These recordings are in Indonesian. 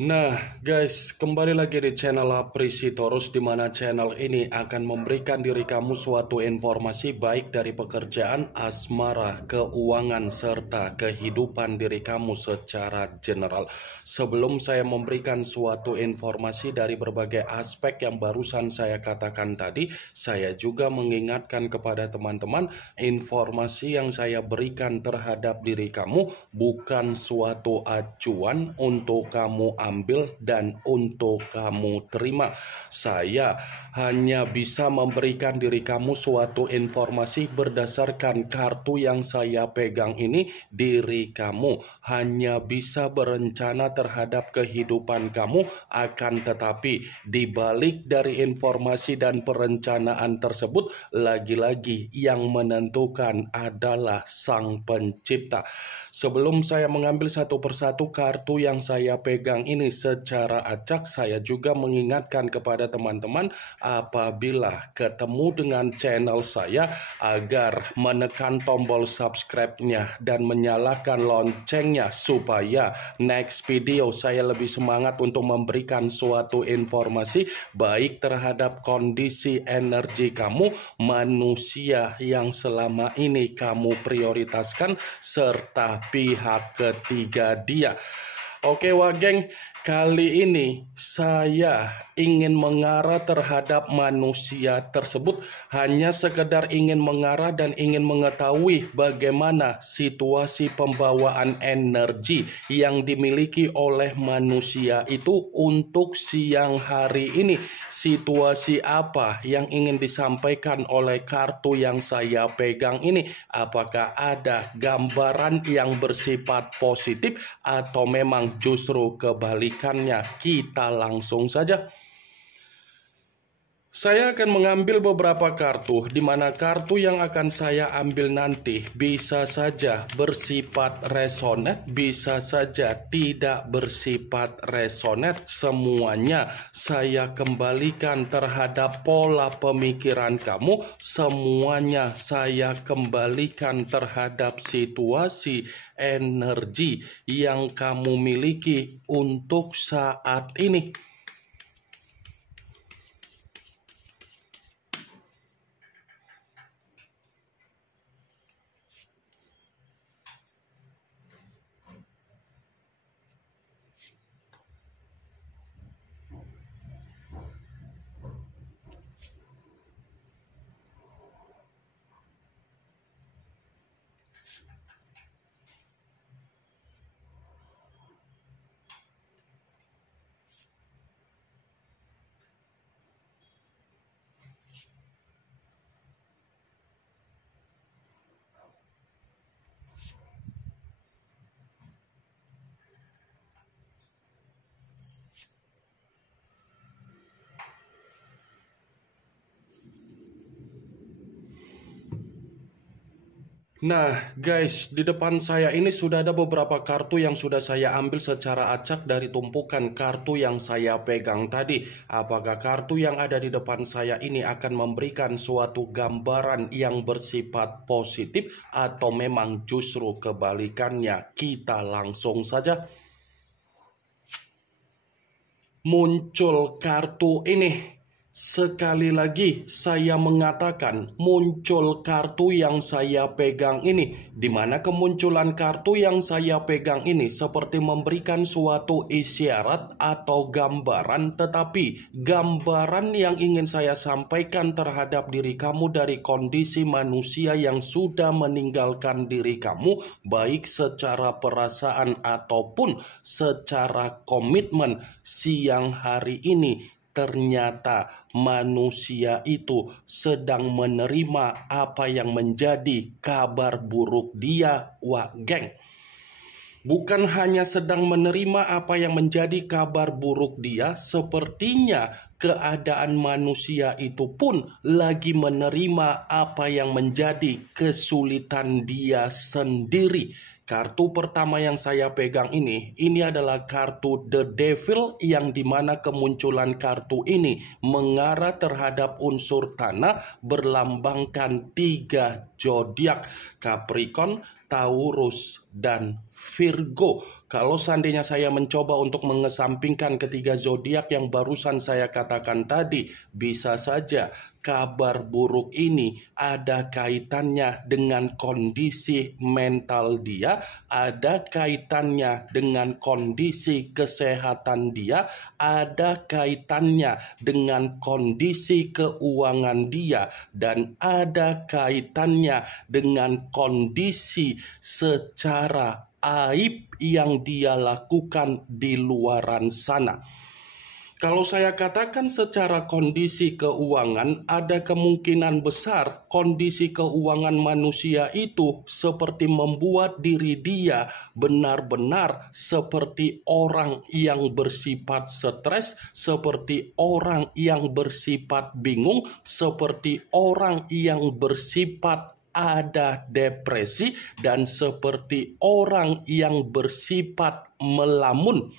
Nah guys, kembali lagi di channel Aprisitorus, di mana channel ini akan memberikan diri kamu suatu informasi baik dari pekerjaan, asmara, keuangan, serta kehidupan diri kamu secara general. Sebelum saya memberikan suatu informasi dari berbagai aspek yang barusan saya katakan tadi, saya juga mengingatkan kepada teman-teman, informasi yang saya berikan terhadap diri kamu bukan suatu acuan untuk kamu ambil dan untuk kamu terima. Saya hanya bisa memberikan diri kamu suatu informasi berdasarkan kartu yang saya pegang ini. Diri kamu hanya bisa berencana terhadap kehidupan kamu, akan tetapi di balik dari informasi dan perencanaan tersebut, lagi-lagi yang menentukan adalah Sang Pencipta. Sebelum saya mengambil satu persatu kartu yang saya pegang ini secara acak, saya juga mengingatkan kepada teman-teman apabila ketemu dengan channel saya agar menekan tombol subscribe-nya dan menyalakan loncengnya supaya next video saya lebih semangat untuk memberikan suatu informasi baik terhadap kondisi energi kamu, manusia yang selama ini kamu prioritaskan, serta pihak ketiga dia. Oke wah geng, kali ini saya ingin mengarah terhadap manusia tersebut, hanya sekedar ingin mengarah dan ingin mengetahui bagaimana situasi pembawaan energi yang dimiliki oleh manusia itu untuk siang hari ini. Situasi apa yang ingin disampaikan oleh kartu yang saya pegang ini? Apakah ada gambaran yang bersifat positif atau memang justru kebalikannya? Kita langsung saja. Saya akan mengambil beberapa kartu, di mana kartu yang akan saya ambil nanti bisa saja bersifat resonate, bisa saja tidak bersifat resonate. Semuanya saya kembalikan terhadap pola pemikiran kamu, semuanya saya kembalikan terhadap situasi energi yang kamu miliki untuk saat ini. Nah guys, di depan saya ini sudah ada beberapa kartu yang sudah saya ambil secara acak dari tumpukan kartu yang saya pegang tadi. Apakah kartu yang ada di depan saya ini akan memberikan suatu gambaran yang bersifat positif atau memang justru kebalikannya? Kita langsung saja. Muncul kartu ini. Sekali lagi saya mengatakan muncul kartu yang saya pegang ini, di mana kemunculan kartu yang saya pegang ini seperti memberikan suatu isyarat atau gambaran, tetapi gambaran yang ingin saya sampaikan terhadap diri kamu dari kondisi manusia yang sudah meninggalkan diri kamu, baik secara perasaan ataupun secara komitmen, siang hari ini ternyata manusia itu sedang menerima apa yang menjadi kabar buruk dia, wah geng. Bukan hanya sedang menerima apa yang menjadi kabar buruk dia, sepertinya keadaan manusia itu pun lagi menerima apa yang menjadi kesulitan dia sendiri. Kartu pertama yang saya pegang ini adalah kartu The Devil, yang dimana kemunculan kartu ini mengarah terhadap unsur tanah berlambangkan 3 zodiak: Capricorn, Taurus, dan Virgo. Kalau seandainya saya mencoba untuk mengesampingkan ketiga zodiak yang barusan saya katakan tadi, bisa saja kabar buruk ini ada kaitannya dengan kondisi mental dia, ada kaitannya dengan kondisi kesehatan dia, ada kaitannya dengan kondisi keuangan dia, dan ada kaitannya dengan kondisi secara aib yang dia lakukan di luaran sana. Kalau saya katakan secara kondisi keuangan, ada kemungkinan besar kondisi keuangan manusia itu seperti membuat diri dia benar-benar seperti orang yang bersifat stres, seperti orang yang bersifat bingung, seperti orang yang bersifat ada depresi, dan seperti orang yang bersifat melamun.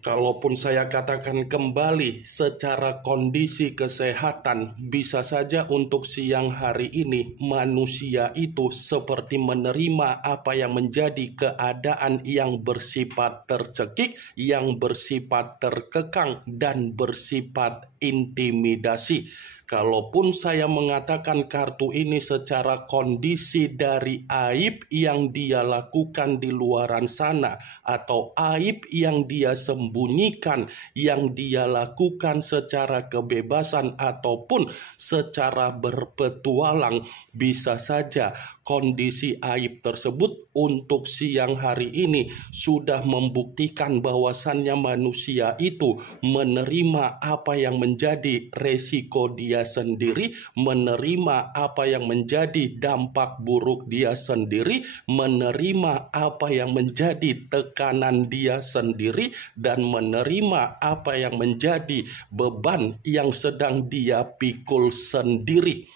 Kalaupun saya katakan kembali secara kondisi kesehatan, bisa saja untuk siang hari ini manusia itu seperti menerima apa yang menjadi keadaan yang bersifat tercekik, yang bersifat terkekang, dan bersifat intimidasi. Kalaupun saya mengatakan kartu ini secara kondisi dari aib yang dia lakukan di luaran sana, atau aib yang dia sembunyikan, yang dia lakukan secara kebebasan ataupun secara berpetualang, bisa saja kondisi aib tersebut untuk siang hari ini sudah membuktikan bahwasannya manusia itu menerima apa yang menjadi resiko dia sendiri, menerima apa yang menjadi dampak buruk dia sendiri, menerima apa yang menjadi tekanan dia sendiri, dan menerima apa yang menjadi beban yang sedang dia pikul sendiri.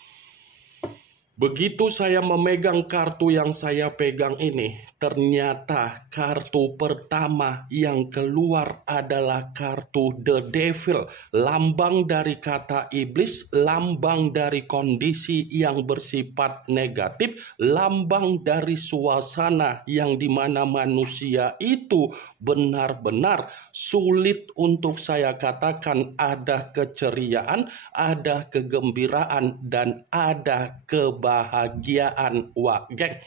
Begitu saya memegang kartu yang saya pegang ini, ternyata kartu pertama yang keluar adalah kartu The Devil, lambang dari kata iblis, lambang dari kondisi yang bersifat negatif, lambang dari suasana yang dimana manusia itu benar-benar sulit untuk saya katakan ada keceriaan, ada kegembiraan, dan ada kebahagiaan. Wah, geng.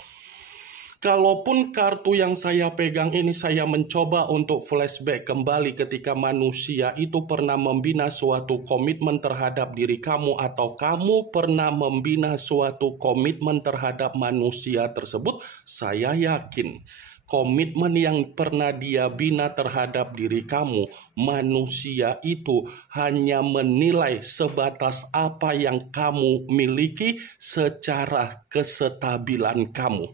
Kalaupun kartu yang saya pegang ini saya mencoba untuk flashback kembali ketika manusia itu pernah membina suatu komitmen terhadap diri kamu, atau kamu pernah membina suatu komitmen terhadap manusia tersebut, saya yakin komitmen yang pernah dia bina terhadap diri kamu, manusia itu hanya menilai sebatas apa yang kamu miliki secara kestabilan kamu.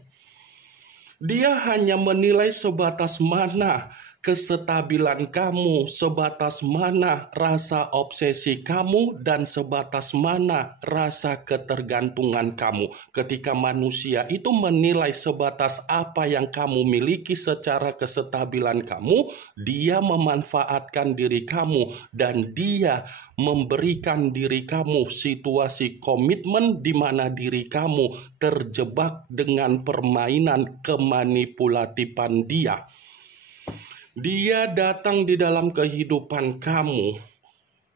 Dia hanya menilai sebatas mana kestabilan kamu, sebatas mana rasa obsesi kamu, dan sebatas mana rasa ketergantungan kamu. Ketika manusia itu menilai sebatas apa yang kamu miliki secara kestabilan kamu, dia memanfaatkan diri kamu, dan dia memberikan diri kamu situasi komitmen di mana diri kamu terjebak dengan permainan kemanipulatifan dia. Dia datang di dalam kehidupan kamu,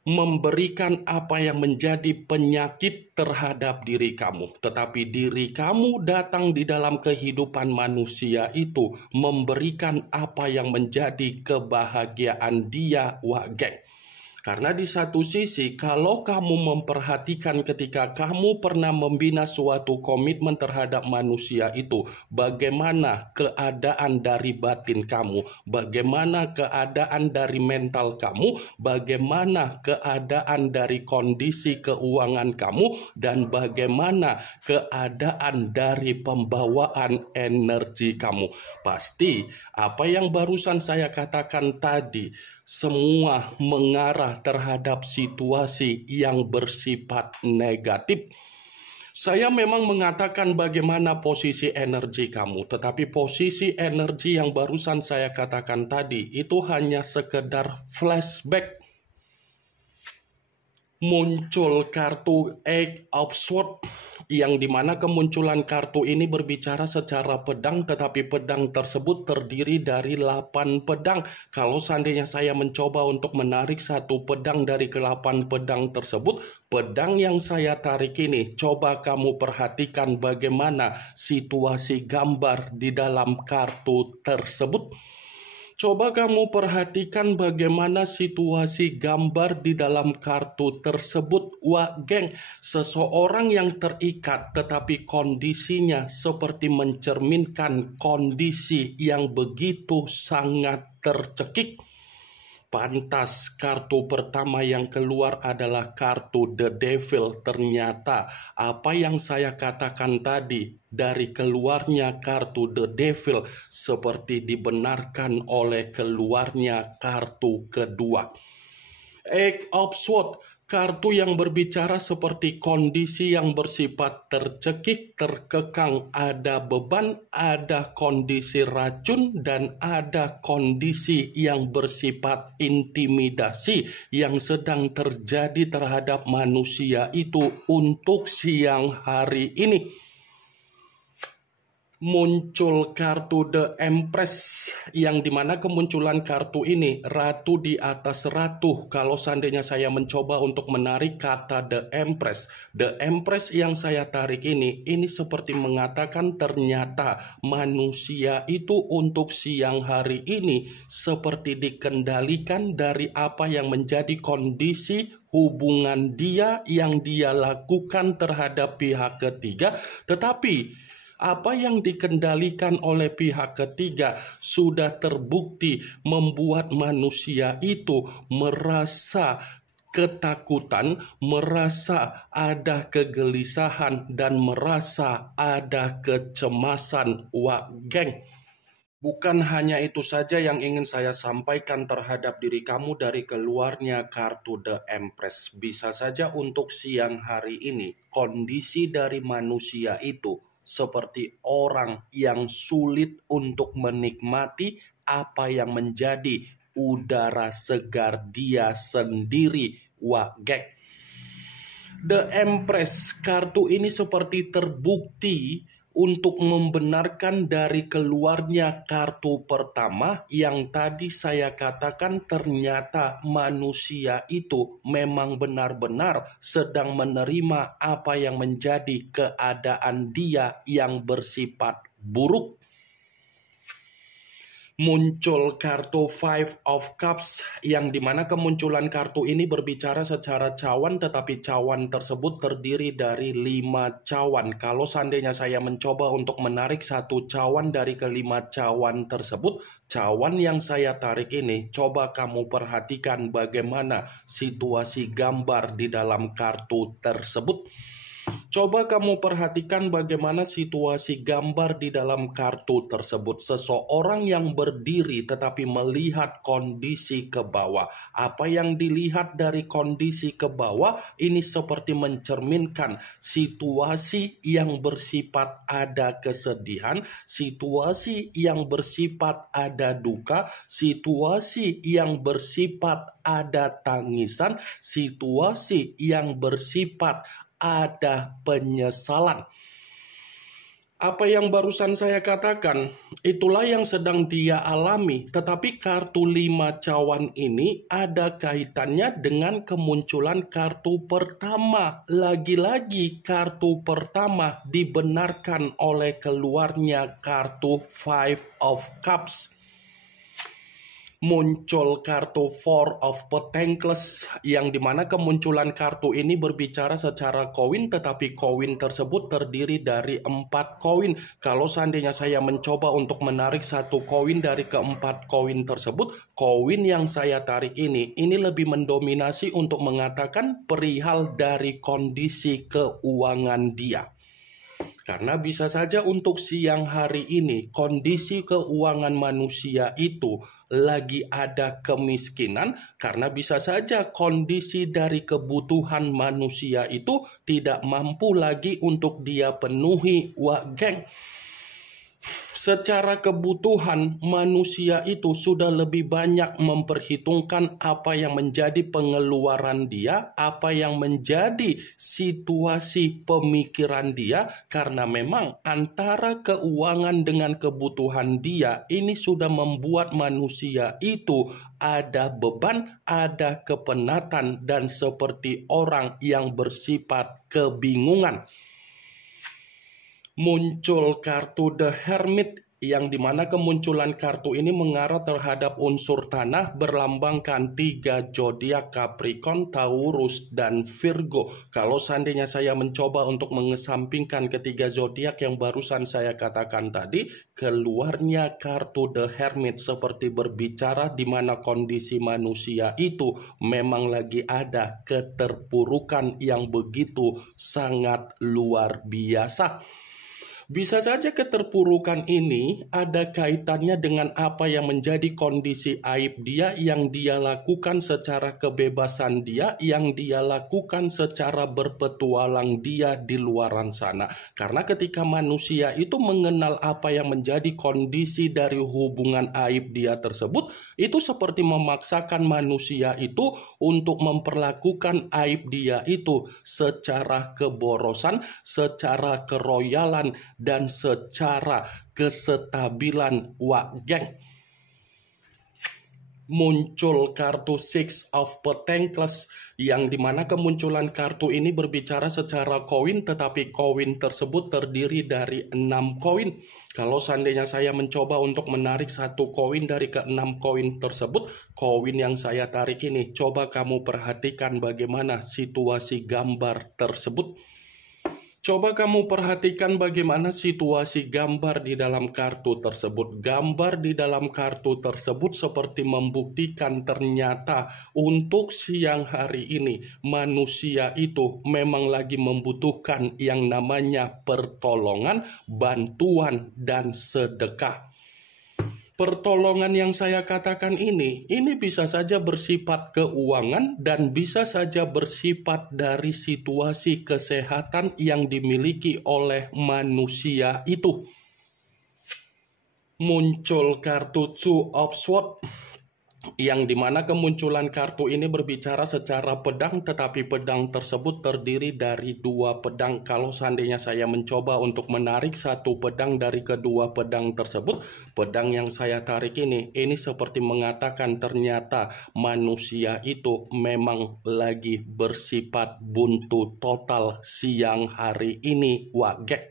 memberikan apa yang menjadi penyakit terhadap diri kamu. Tetapi diri kamu datang di dalam kehidupan manusia itu, memberikan apa yang menjadi kebahagiaan dia. Wah, geng. Karena di satu sisi, kalau kamu memperhatikan ketika kamu pernah membina suatu komitmen terhadap manusia itu, bagaimana keadaan dari batin kamu, bagaimana keadaan dari mental kamu, bagaimana keadaan dari kondisi keuangan kamu, dan bagaimana keadaan dari pembawaan energi kamu. Pasti apa yang barusan saya katakan tadi, semua mengarah terhadap situasi yang bersifat negatif. Saya memang mengatakan bagaimana posisi energi kamu, tetapi posisi energi yang barusan saya katakan tadi itu hanya sekedar flashback. Muncul kartu Eight of Swords, yang dimana kemunculan kartu ini berbicara secara pedang, tetapi pedang tersebut terdiri dari 8 pedang. Kalau seandainya saya mencoba untuk menarik satu pedang dari ke-8 pedang tersebut, pedang yang saya tarik ini, coba kamu perhatikan bagaimana situasi gambar di dalam kartu tersebut. Coba kamu perhatikan bagaimana situasi gambar di dalam kartu tersebut. Wah, geng, seseorang yang terikat tetapi kondisinya seperti mencerminkan kondisi yang begitu sangat tercekik. Pantas kartu pertama yang keluar adalah kartu The Devil. Ternyata apa yang saya katakan tadi dari keluarnya kartu The Devil seperti dibenarkan oleh keluarnya kartu kedua. Eight of Swords, kartu yang berbicara seperti kondisi yang bersifat tercekik, terkekang, ada beban, ada kondisi racun, dan ada kondisi yang bersifat intimidasi yang sedang terjadi terhadap manusia itu untuk siang hari ini. Muncul kartu The Empress, yang dimana kemunculan kartu ini ratu di atas ratu. Kalau seandainya saya mencoba untuk menarik kata The Empress yang saya tarik ini seperti mengatakan ternyata manusia itu untuk siang hari ini seperti dikendalikan dari apa yang menjadi kondisi hubungan dia yang dia lakukan terhadap pihak ketiga, tetapi apa yang dikendalikan oleh pihak ketiga sudah terbukti membuat manusia itu merasa ketakutan, merasa ada kegelisahan, dan merasa ada kecemasan. Wah, geng. Bukan hanya itu saja yang ingin saya sampaikan terhadap diri kamu dari keluarnya kartu The Empress. Bisa saja untuk siang hari ini, kondisi dari manusia itu seperti orang yang sulit untuk menikmati apa yang menjadi udara segar dia sendiri. Wah, geng. The Empress, kartu ini seperti terbukti untuk membenarkan dari keluarnya kartu pertama yang tadi saya katakan ternyata manusia itu memang benar-benar sedang menerima apa yang menjadi keadaan dia yang bersifat buruk. Muncul kartu Five of Cups, yang dimana kemunculan kartu ini berbicara secara cawan, tetapi cawan tersebut terdiri dari 5 cawan. Kalau seandainya saya mencoba untuk menarik satu cawan dari ke-5 cawan tersebut, cawan yang saya tarik ini, coba kamu perhatikan bagaimana situasi gambar di dalam kartu tersebut. Coba kamu perhatikan bagaimana situasi gambar di dalam kartu tersebut. Seseorang yang berdiri tetapi melihat kondisi ke bawah. Apa yang dilihat dari kondisi ke bawah ini seperti mencerminkan situasi yang bersifat ada kesedihan, situasi yang bersifat ada duka, situasi yang bersifat ada tangisan, situasi yang bersifat ada penyesalan. Apa yang barusan saya katakan, itulah yang sedang dia alami. Tetapi kartu 5 cawan ini ada kaitannya dengan kemunculan kartu pertama. Lagi-lagi kartu pertama dibenarkan oleh keluarnya kartu Five of Cups. Muncul kartu Four of Pentacles, yang dimana kemunculan kartu ini berbicara secara koin, tetapi koin tersebut terdiri dari 4 koin. Kalau seandainya saya mencoba untuk menarik satu koin dari ke-4 koin tersebut, koin yang saya tarik ini lebih mendominasi untuk mengatakan perihal dari kondisi keuangan dia. Karena bisa saja untuk siang hari ini kondisi keuangan manusia itu lagi ada kemiskinan, karena bisa saja kondisi dari kebutuhan manusia itu tidak mampu lagi untuk dia penuhi, geng. Secara kebutuhan manusia itu sudah lebih banyak memperhitungkan apa yang menjadi pengeluaran dia, apa yang menjadi situasi pemikiran dia, karena memang antara keuangan dengan kebutuhan dia ini sudah membuat manusia itu ada beban, ada kepenatan, dan seperti orang yang bersifat kebingungan. Muncul kartu The Hermit, yang dimana kemunculan kartu ini mengarah terhadap unsur tanah berlambangkan 3 zodiak Capricorn, Taurus, dan Virgo. Kalau seandainya saya mencoba untuk mengesampingkan ketiga zodiak yang barusan saya katakan tadi, keluarnya kartu The Hermit seperti berbicara di mana kondisi manusia itu memang lagi ada keterpurukan yang begitu sangat luar biasa. Bisa saja keterpurukan ini ada kaitannya dengan apa yang menjadi kondisi aib dia, yang dia lakukan secara kebebasan dia, yang dia lakukan secara berpetualang dia di luaran sana. Karena ketika manusia itu mengenal apa yang menjadi kondisi dari hubungan aib dia tersebut, itu seperti memaksakan manusia itu untuk memperlakukan aib dia itu secara keborosan, secara keroyalan, dan secara kestabilan, geng. Muncul kartu Six of Pentacles, yang dimana kemunculan kartu ini berbicara secara koin, tetapi koin tersebut terdiri dari 6 koin. Kalau seandainya saya mencoba untuk menarik satu koin dari ke-6 koin tersebut, koin yang saya tarik ini, coba kamu perhatikan bagaimana situasi gambar tersebut. Coba kamu perhatikan bagaimana situasi gambar di dalam kartu tersebut. Gambar di dalam kartu tersebut seperti membuktikan ternyata untuk siang hari ini manusia itu memang lagi membutuhkan yang namanya pertolongan, bantuan, dan sedekah. Pertolongan yang saya katakan ini bisa saja bersifat keuangan dan bisa saja bersifat dari situasi kesehatan yang dimiliki oleh manusia itu. Muncul kartu Two of Swords, yang dimana kemunculan kartu ini berbicara secara pedang, tetapi pedang tersebut terdiri dari 2 pedang. Kalau seandainya saya mencoba untuk menarik satu pedang dari kedua pedang tersebut, pedang yang saya tarik ini seperti mengatakan ternyata manusia itu memang lagi bersifat buntu total siang hari ini, geng.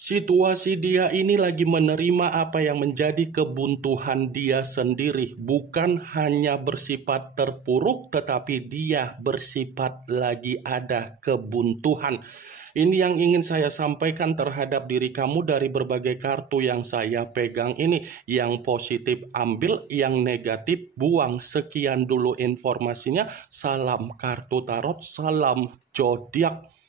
Situasi dia ini lagi menerima apa yang menjadi kebuntuan dia sendiri. Bukan hanya bersifat terpuruk, tetapi dia bersifat lagi ada kebuntuan. Ini yang ingin saya sampaikan terhadap diri kamu dari berbagai kartu yang saya pegang ini. Yang positif ambil, yang negatif buang. Sekian dulu informasinya. Salam kartu tarot, salam zodiak.